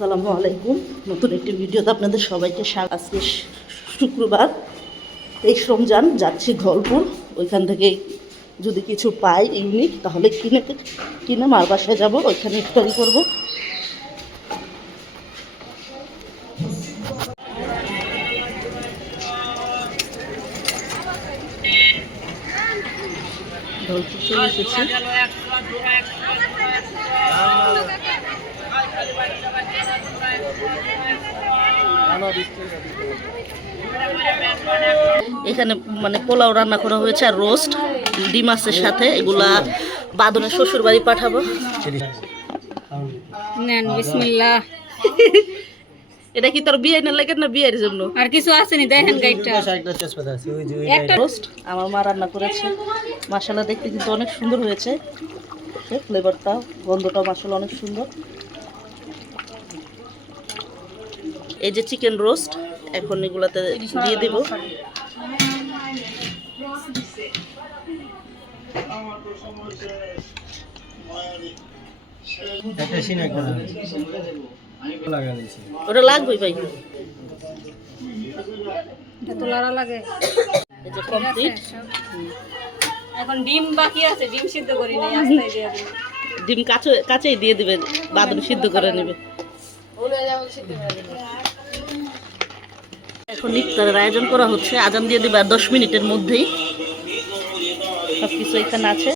আসসালামু আলাইকুম। নতুন একটি ভিডিওতে আপনাদের সবাইকে স্বাগত। আজকে শুক্রবার, 23 রমজান, যাচ্ছি ধলপুর। ওইখান থেকে যদি কিছু পাই ইউনিক তাহলে কিনে মার বাসায় যাবো, ওইখানে ইফতারি করবো। ধলপুর চলে এসেছি। এখানে মানে পোলাও রান্না করা হয়েছে আর রোস্ট ডিম মাছের সাথে। এগুলা বাদনের শ্বশুর বাড়ি পাঠাবো। নেন বিসমিল্লাহ। এটা কি তোর বিয়ে না লাগে না বিয়ের জন্য? আর কিছু আসেনি, দেখেন গাইডটা। একটা রোস্ট আমার মা রান্না করেছে। মাশাআল্লাহ, দেখতে কিন্তু অনেক সুন্দর হয়েছে। ফ্লেভারটা, গন্ধটা মাশাআল্লাহ অনেক সুন্দর। এই যে চিকেন রোস্ট, এখন এগুলাতে দিয়ে দেব। ওটা লাগবে ভাই, এত লড়া লাগে। এই যে কমপ্লিট। এখন ডিম বাকি আছে, ডিম সিদ্ধ করি নাই, আস্তে দিয়ে দিই। ডিম কাঁচাই দিয়ে দিবে, বাদন সিদ্ধ করে নেবে। এখন ইফতারের আয়োজন করা হচ্ছে। আজান দিয়ে দিবে আর 10 মিনিটের মধ্যেই। সবকিছু এখানে আছে।